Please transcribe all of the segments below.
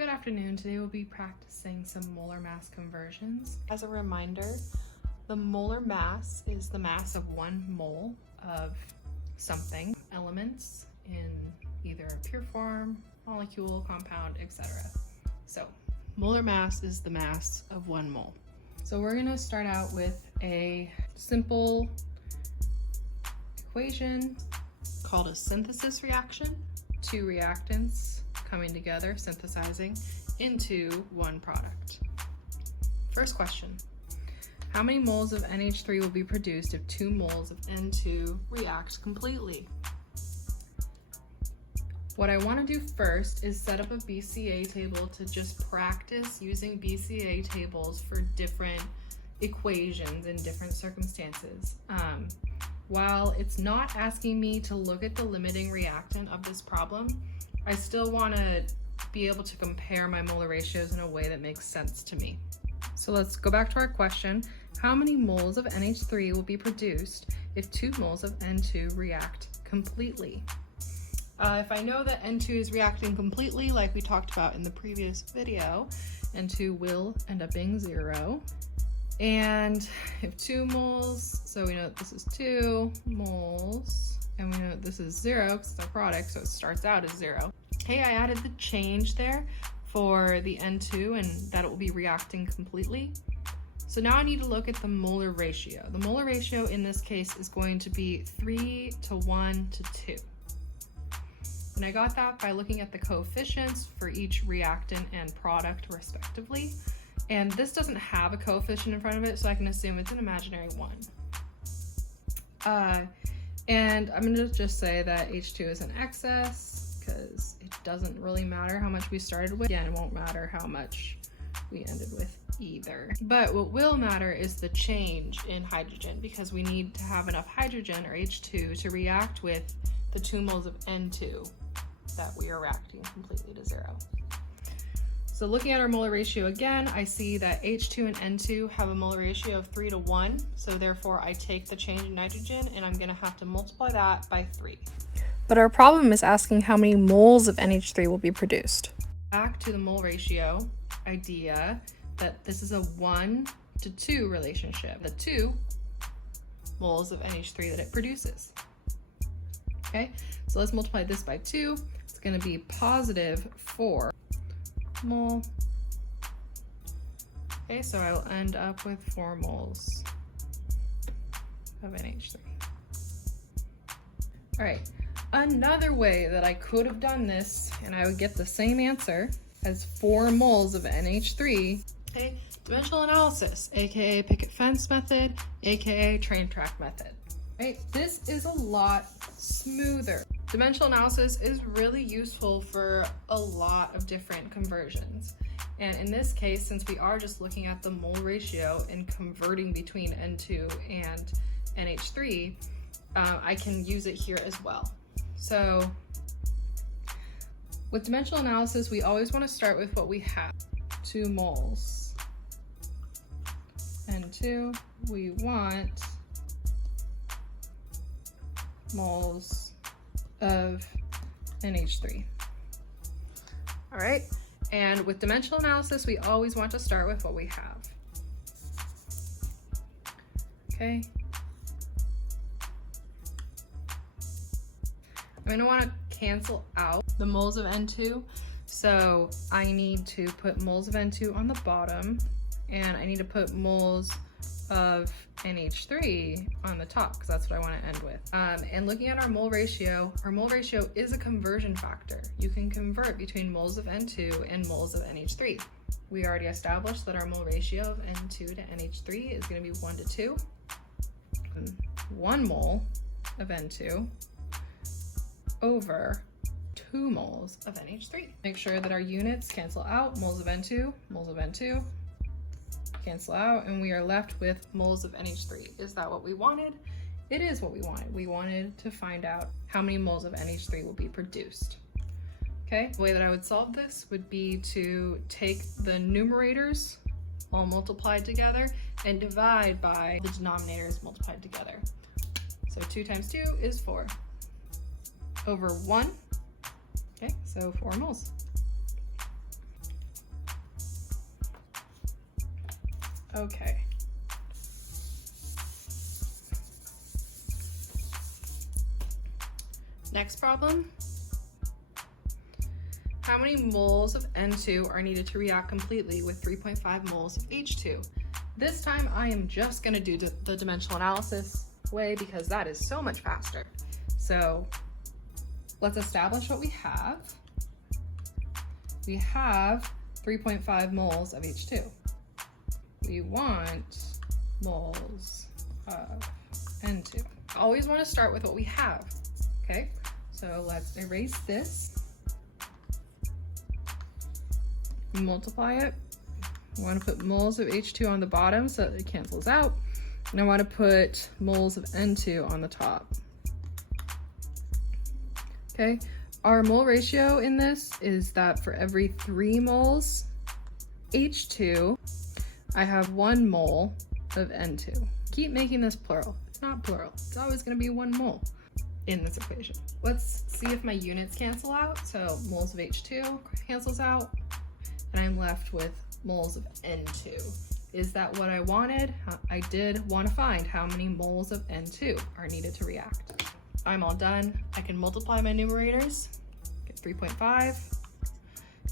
Good afternoon. Today we'll be practicing some molar mass conversions. As a reminder, the molar mass is the mass of 1 mole of something, elements in either a pure form, molecule, compound, etc. So molar mass is the mass of 1 mole. So we're going to start out with a simple equation called a synthesis reaction. 2 reactants coming together, synthesizing into 1 product. First question, how many moles of NH3 will be produced if 2 moles of N2 react completely? What I want to do first is set up a BCA table to just practice using BCA tables for different equations in different circumstances. While it's not asking me to look at the limiting reactant of this problem, I still want to be able to compare my molar ratios in a way that makes sense to me. So let's go back to our question. How many moles of NH3 will be produced if 2 moles of N2 react completely? If I know that N2 is reacting completely, like we talked about in the previous video, N2 will end up being 0. And if 2 moles, so we know that this is 2 moles, and we know that this is 0 because it's a product, so it starts out as 0. Hey, I added the change there for the N2 and that it will be reacting completely. So now I need to look at the molar ratio. The molar ratio in this case is going to be 3 to 1 to 2. And I got that by looking at the coefficients for each reactant and product respectively. And this doesn't have a coefficient in front of it, so I can assume it's an imaginary 1. And I'm going to just say that H2 is an excess because it doesn't really matter how much we started with. Again, it won't matter how much we ended with either. But what will matter is the change in hydrogen, because we need to have enough hydrogen, or H2, to react with the 2 moles of N2 that we are reacting completely to 0. So looking at our molar ratio again, I see that H2 and N2 have a molar ratio of 3 to 1. So therefore I take the change in nitrogen and I'm gonna have to multiply that by 3. But our problem is asking how many moles of NH3 will be produced. Back to the mole ratio idea that this is a 1 to 2 relationship, the 2 moles of NH3 that it produces. Okay, so let's multiply this by 2. It's gonna be positive 4 mole. Okay, so I will end up with 4 moles of NH3. All right, another way that I could have done this and I would get the same answer as 4 moles of NH3, okay, dimensional analysis, aka picket fence method, aka train track method. Right, this is a lot smoother. Dimensional analysis is really useful for a lot of different conversions. And in this case, since we are just looking at the mole ratio and converting between N2 and NH3, I can use it here as well. So with dimensional analysis, we always want to start with what we have. 2 moles. N2, we want moles of NH3. All right, and with dimensional analysis, we always want to start with what we have. Okay. I'm going to want to cancel out the moles of N2, so I need to put moles of N2 on the bottom, and I need to put moles of NH3 on the top, because that's what I want to end with. And looking at our mole ratio is a conversion factor. You can convert between moles of N2 and moles of NH3. We already established that our mole ratio of N2 to NH3 is going to be 1 to 2. 1 mole of N2 over 2 moles of NH3. Make sure that our units cancel out. Moles of N2, cancel out, and we are left with moles of NH3. Is that what we wanted? It is what we wanted. We wanted to find out how many moles of NH3 will be produced. Okay, the way that I would solve this would be to take the numerators all multiplied together and divide by the denominators multiplied together. So 2 times 2 is 4 over 1. Okay, so 4 moles. Okay. Next problem. How many moles of N2 are needed to react completely with 3.5 moles of H2? This time I am just going to do the dimensional analysis way because that is so much faster. So let's establish what we have. We have 3.5 moles of H2. We want moles of N2. I always want to start with what we have, okay? So let's erase this. Multiply it. I want to put moles of H2 on the bottom so that it cancels out. And I want to put moles of N2 on the top. Okay, our mole ratio in this is that for every 3 moles H2, I have 1 mole of N2. Keep making this plural. It's not plural. It's always going to be 1 mole in this equation. Let's see if my units cancel out. So moles of H2 cancels out, and I'm left with moles of N2. Is that what I wanted? I did want to find how many moles of N2 are needed to react. I'm all done. I can multiply my numerators, get 3.5,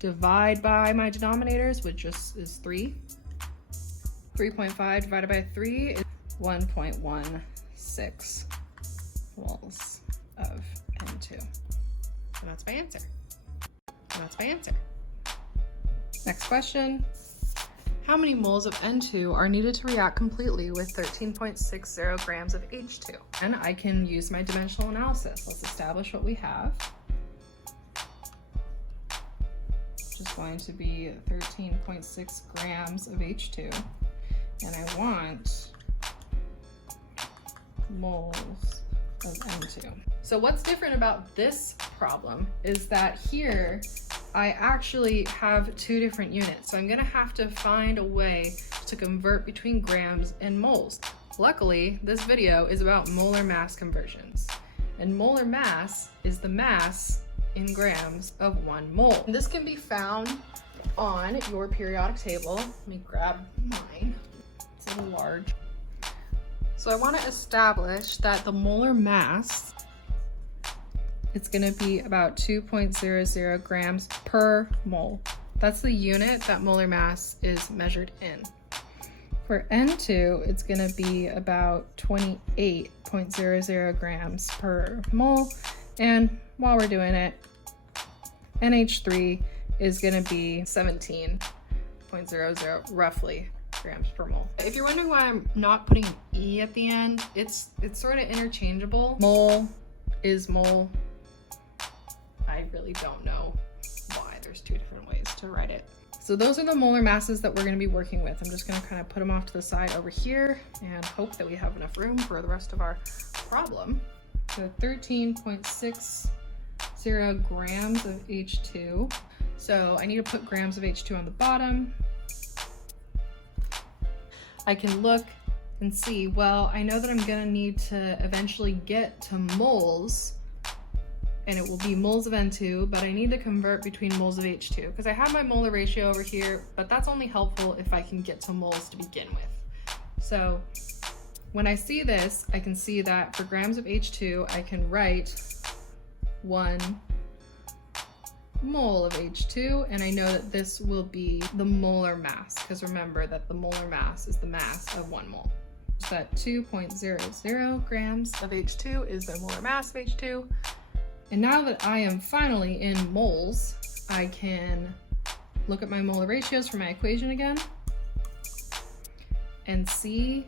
divide by my denominators, which just is 3. 3.5 divided by 3 is 1.16 moles of N2. And that's my answer. Next question. How many moles of N2 are needed to react completely with 13.60 grams of H2? And I can use my dimensional analysis. Let's establish what we have. Which is going to be 13.6 grams of H2. And I want moles of N2. So what's different about this problem is that here I actually have 2 different units. So I'm gonna have to find a way to convert between grams and moles. Luckily, this video is about molar mass conversions. And molar mass is the mass in grams of 1 mole. And this can be found on your periodic table. Let me grab mine. It's a little large. So I want to establish that the molar mass, it's going to be about 2.00 grams per mole. That's the unit that molar mass is measured in. For N2, it's going to be about 28.00 grams per mole. And while we're doing it, NH3 is going to be 17.00 roughly grams per mole. If you're wondering why I'm not putting E at the end, it's sort of interchangeable. Mole is mole. I really don't know why. There's 2 different ways to write it. So those are the molar masses that we're going to be working with. I'm just going to kind of put them off to the side over here and hope that we have enough room for the rest of our problem. So 13.60 grams of H2. So I need to put grams of H2 on the bottom. I can look and see, well, I know that I'm going to need to eventually get to moles, and it will be moles of N2, but I need to convert between moles of H2 because I have my molar ratio over here, but that's only helpful if I can get to moles to begin with. So when I see this, I can see that for grams of H2, I can write 1 mole of H2, and I know that this will be the molar mass, because remember that the molar mass is the mass of 1 mole. So that 2.00 grams of H2 is the molar mass of H2. And now that I am finally in moles, I can look at my molar ratios for my equation again and see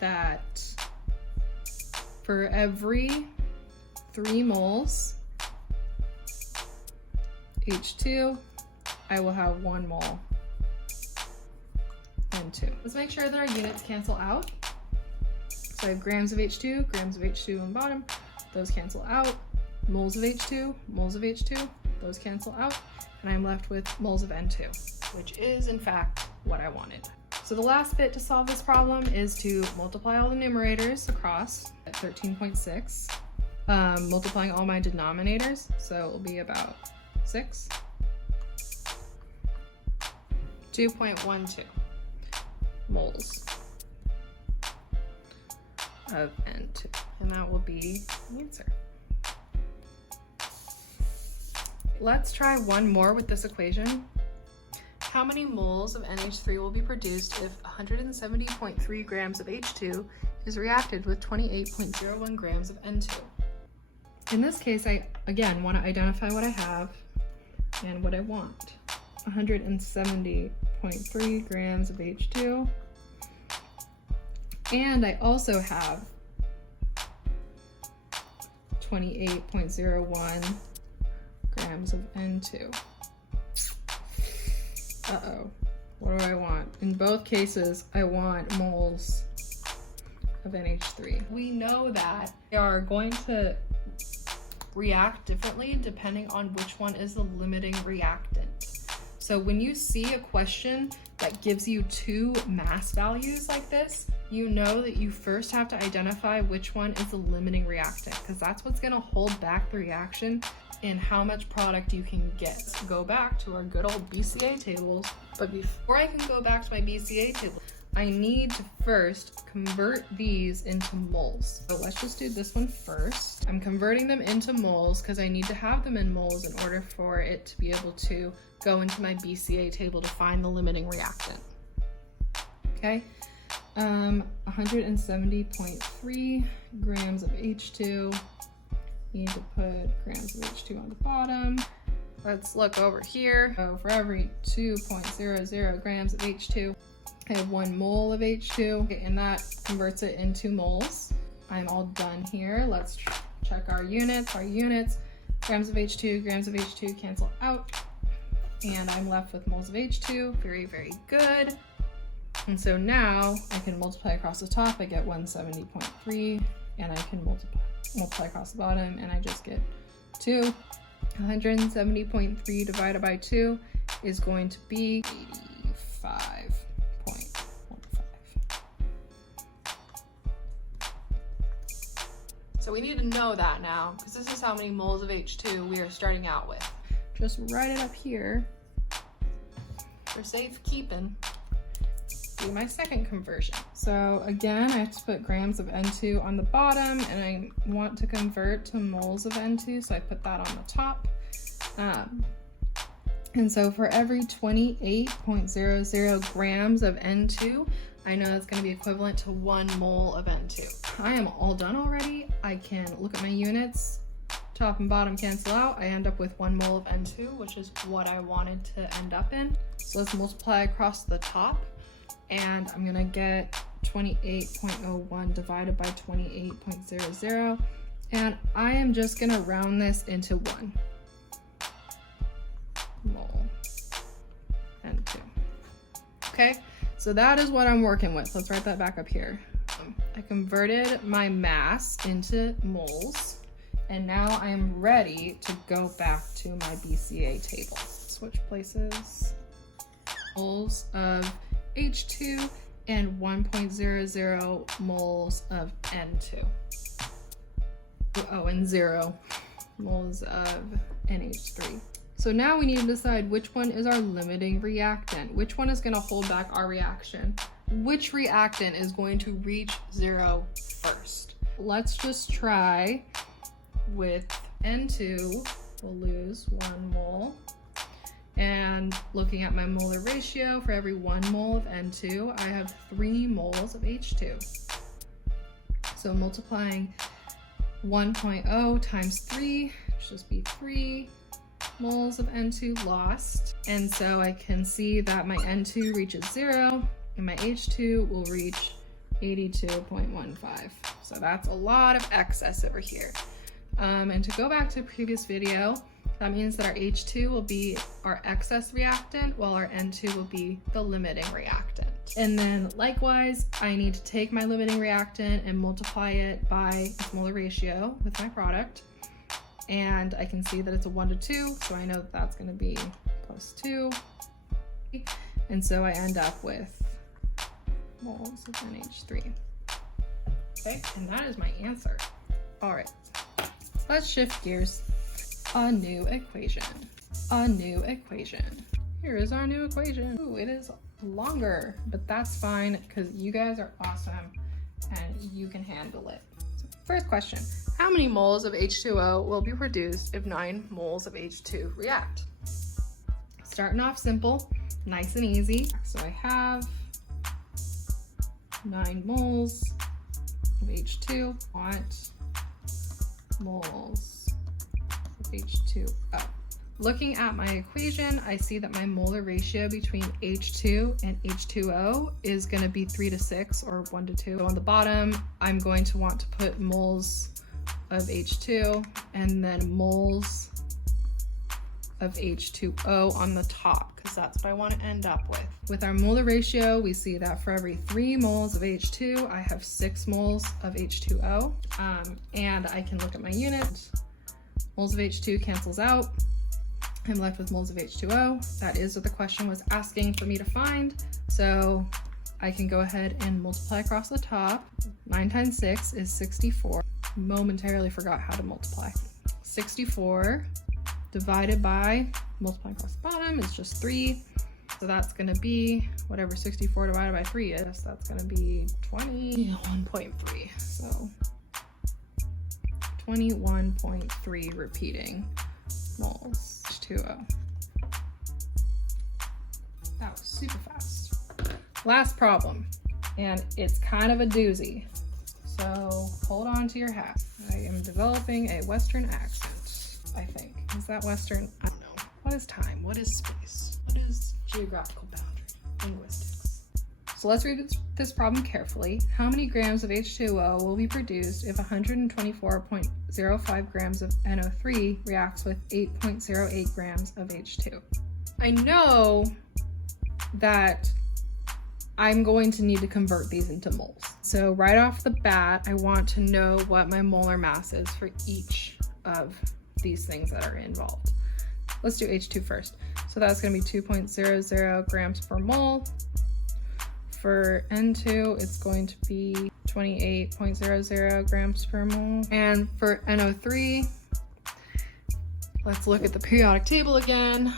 that for every 3 moles H2, I will have 1 mole N2. Let's make sure that our units cancel out. So I have grams of H2 on the bottom, those cancel out. Moles of H2, those cancel out. And I'm left with moles of N2, which is in fact what I wanted. So the last bit to solve this problem is to multiply all the numerators across at 13.6, multiplying all my denominators, so it will be about 6, 2.12. moles of N2, and that will be the answer. Let's try one more with this equation. How many moles of NH3 will be produced if 170.3 grams of H2 is reacted with 28.01 grams of N2? In this case, I again want to identify what I have and what I want. 170.3 grams of H2, and I also have 28.01 grams of N2. Uh-oh, what do I want? In both cases, I want moles of NH3. We know that they are going to react differently depending on which one is the limiting reactant. So when you see a question that gives you two mass values like this, you know that you first have to identify which one is the limiting reactant, because that's what's going to hold back the reaction and how much product you can get. Let's go back to our good old BCA tables, but before I can go back to my BCA table, I need to first convert these into moles. So let's just do this one first. I'm converting them into moles because I need to have them in moles in order for it to be able to go into my BCA table to find the limiting reactant. Okay, 170.3 grams of H2. Need to put grams of H2 on the bottom. Let's look over here. So for every 2.00 grams of H2, I have 1 mole of H2, okay, and that converts it into moles. I'm all done here. Let's check our units. Grams of H2 cancel out, and I'm left with moles of H2. Very, very good. And so now I can multiply across the top. I get 170.3, and I can multiply across the bottom, and I just get 2. 170.3 divided by 2 is going to be 85.15. So we need to know that now, because this is how many moles of H2 we are starting out with. Just write it up here for safekeeping. Do my second conversion. So again, I have to put grams of N2 on the bottom, and I want to convert to moles of N2, so I put that on the top. And so for every 28.00 grams of N2, I know that's going to be equivalent to 1 mole of N2. I am all done already. I can look at my units. Top and bottom cancel out. I end up with 1 mole of N2, which is what I wanted to end up in. So let's multiply across the top, and I'm going to get 28.01 divided by 28.00, and I am just going to round this into 1 mole N2. Okay, so that is what I'm working with. Let's write that back up here. I converted my mass into moles, and now I am ready to go back to my BCA table. Switch places. Moles of H2 and 1.00 moles of N2. Oh, and 0 moles of NH3. So now we need to decide which one is our limiting reactant. Which one is going to hold back our reaction? Which reactant is going to reach 0 first? Let's just try with N2. We'll lose 1 mole. And looking at my molar ratio, for every 1 mole of N2, I have 3 moles of H2. So multiplying 1.0 times 3 should just be 3 moles of N2 lost. And so I can see that my N2 reaches 0 and my H2 will reach 82.15. So that's a lot of excess over here. And to go back to a previous video, that means that our H2 will be our excess reactant while our N2 will be the limiting reactant. And then likewise, I need to take my limiting reactant and multiply it by its molar ratio with my product. And I can see that it's a 1 to 2, so I know that that's going to be plus 2. And so I end up with moles of NH3. Okay, and that is my answer. All right, let's shift gears. A new equation. Here is our new equation. Ooh, it is longer, but that's fine because you guys are awesome and you can handle it. So first question, how many moles of H2O will be produced if 9 moles of H2 react? Starting off simple, nice and easy. So I have 9 moles of H2, want moles of H2O. Looking at my equation, I see that my molar ratio between H2 and H2O is going to be 3 to 6 or 1 to 2. So on the bottom, I'm going to want to put moles of H2 and then moles of H2O on the top because that's what I want to end up with. With our molar ratio, we see that for every 3 moles of H2, I have 6 moles of H2O. And I can look at my unit. Moles of H2 cancels out. I'm left with moles of H2O. That is what the question was asking for me to find. So I can go ahead and multiply across the top. 9 times 6 is 64. Momentarily forgot how to multiply. 64 divided by, multiplying across the bottom is just 3. So that's gonna be whatever 64 divided by 3 is. That's gonna be 21.3. So 21.3 repeating moles H2O. That was super fast. Last problem, and it's kind of a doozy. So hold on to your hat. I am developing a Western accent, I think. Is that Western? I don't know. What is time? What is space? What is geographical boundary? Linguistics. So let's read this problem carefully. How many grams of H2O will be produced if 124.05 grams of NO3 reacts with 8.08 grams of H2? I know that I'm going to need to convert these into moles. So right off the bat, I want to know what my molar mass is for each of these things that are involved. Let's do H2 first. So that's going to be 2.00 grams per mole. For N2, it's going to be 28.00 grams per mole. And for NO3, let's look at the periodic table again.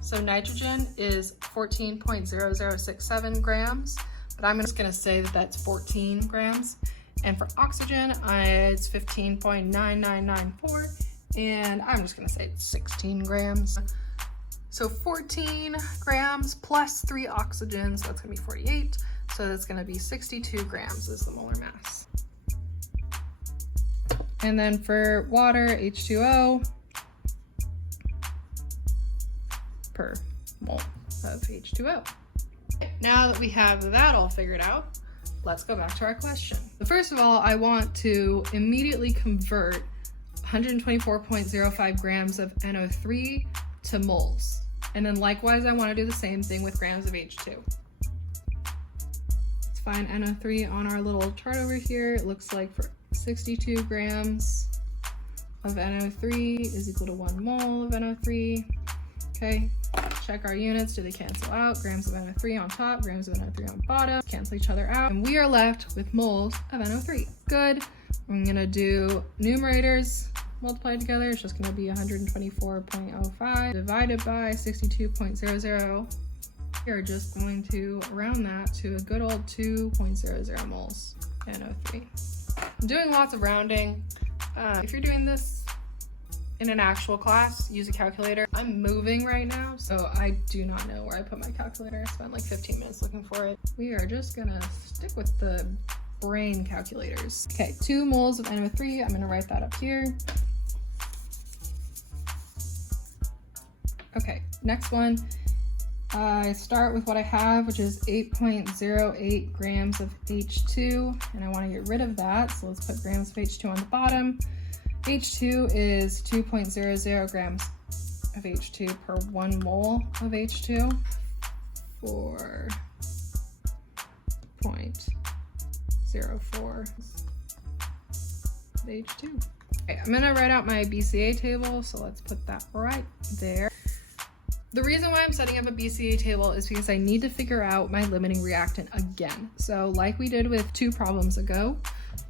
So nitrogen is 14.0067 grams, but I'm just going to say that that's 14 grams. And for oxygen, it's 15.9994. And I'm just gonna say it's 16 grams. So 14 grams plus 3 oxygens, so that's gonna be 48. So that's gonna be 62 grams is the molar mass. And then for water, H2O per mole of H2O. Now that we have that all figured out, let's go back to our question. But first of all, I want to immediately convert 124.05 grams of NO3 to moles. And then likewise, I want to do the same thing with grams of H2. Let's find NO3 on our little chart over here. It looks like for 62 grams of NO3 is equal to 1 mole of NO3. Okay, check our units. Do they cancel out? Grams of NO3 on top, grams of NO3 on bottom. Cancel each other out. And we are left with moles of NO3. Good. I'm gonna do numerators multiplied together. It's just gonna be 124.05 divided by 62.00. We are just going to round that to a good old 2.00 moles NO3. I'm doing lots of rounding. If you're doing this in an actual class, use a calculator. I'm moving right now, so I do not know where I put my calculator. I spent like 15 minutes looking for it. We are just gonna stick with the brain calculators. Okay, 2 moles of NO3. I'm gonna write that up here. Okay, next one. I start with what I have, which is 8.08 grams of H2, and I want to get rid of that, so let's put grams of H2 on the bottom. H2 is 2.00 grams of H2 per 1 mole of H2. 4.04 of H2. Okay, I'm gonna write out my BCA table, so let's put that right there. The reason why I'm setting up a BCA table is because I need to figure out my limiting reactant again. So like we did with 2 problems ago,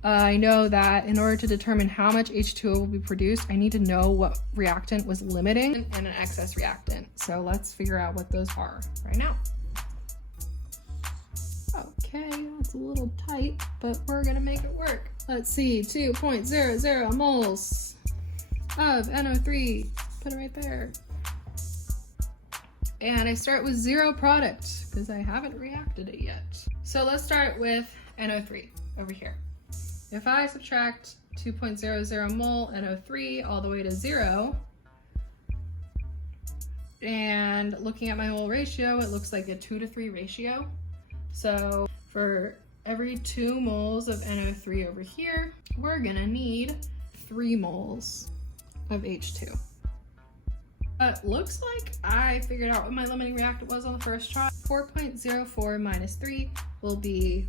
I know that in order to determine how much H2O will be produced, I need to know what reactant was limiting and an excess reactant. So let's figure out what those are right now. Okay, that's a little tight, but we're gonna make it work. Let's see, 2.00 moles of NO3. Put it right there. And I start with 0 product because I haven't reacted it yet. So let's start with NO3 over here. If I subtract 2.00 mole NO3 all the way to 0, and looking at my mole ratio, it looks like a 2 to 3 ratio. So for every 2 moles of NO3 over here, we're gonna need 3 moles of H2. Looks like I figured out what my limiting reactant was on the first try. 4.04 minus 3 will be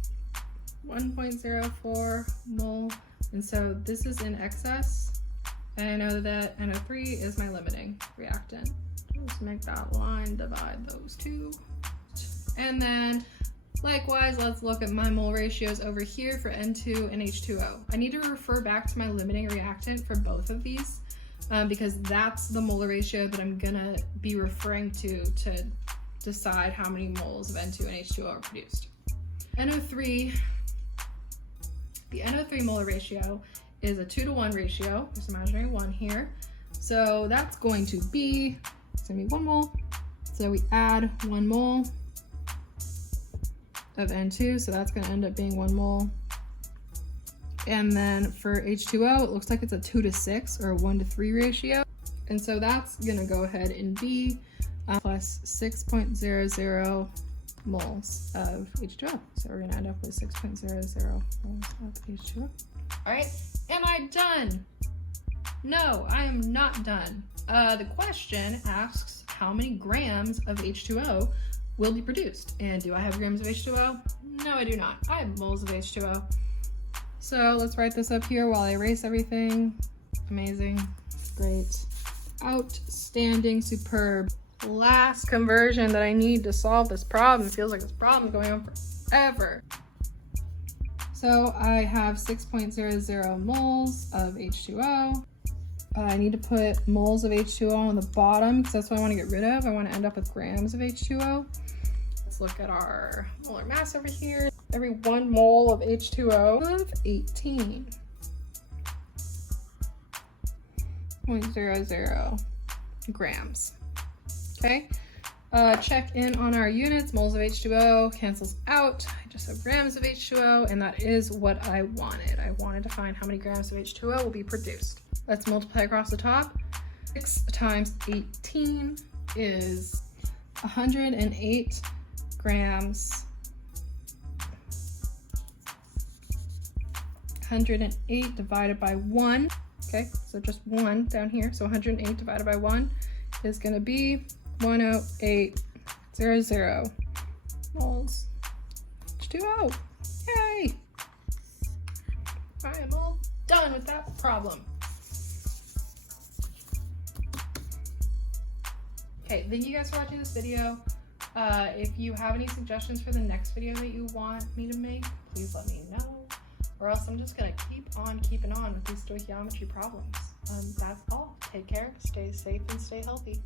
1.04 mole. And so this is in excess. And I know that NO3 is my limiting reactant. Just make that line divide those two. And then likewise, let's look at my mole ratios over here for N2 and H2O. I need to refer back to my limiting reactant for both of these because that's the molar ratio that I'm gonna be referring to decide how many moles of N2 and H2O are produced. NO3, the NO3 molar ratio is a 2 to 1 ratio. There's imaginary 1 here. So that's going to be, it's gonna be 1 mole. So we add 1 mole of N2, so that's gonna end up being 1 mole. And then for H2O, it looks like it's a 2 to 6 or a 1 to 3 ratio. And so that's gonna go ahead and be plus 6.00 moles of H2O. So we're gonna end up with 6.00 moles of H2O. All right, am I done? No, I am not done. The question asks how many grams of H2O will be produced. And do I have grams of H2O? No, I do not. I have moles of H2O. So let's write this up here while I erase everything. Amazing, great, outstanding, superb. Last conversion that I need to solve this problem. It feels like this problem is going on forever. So I have 6.00 moles of H2O. I need to put moles of H2O on the bottom because that's what I want to get rid of. I want to end up with grams of H2O. Let's look at our molar mass over here. Every 1 mole of H2O of 18.00 grams. Okay, check in on our units. Moles of H2O cancels out. I just have grams of H2O, and that is what I wanted. I wanted to find how many grams of H2O will be produced. Let's multiply across the top. 6 times 18 is 108 grams. 108 divided by 1. Okay, so just 1 down here. So 108 divided by 1 is going to be 10800 moles H2O. Yay! I am all done with that problem. Okay, thank you guys for watching this video. If you have any suggestions for the next video that you want me to make, please let me know. Or else I'm just gonna keep on keeping on with these stoichiometry problems. That's all. Take care, stay safe, and stay healthy.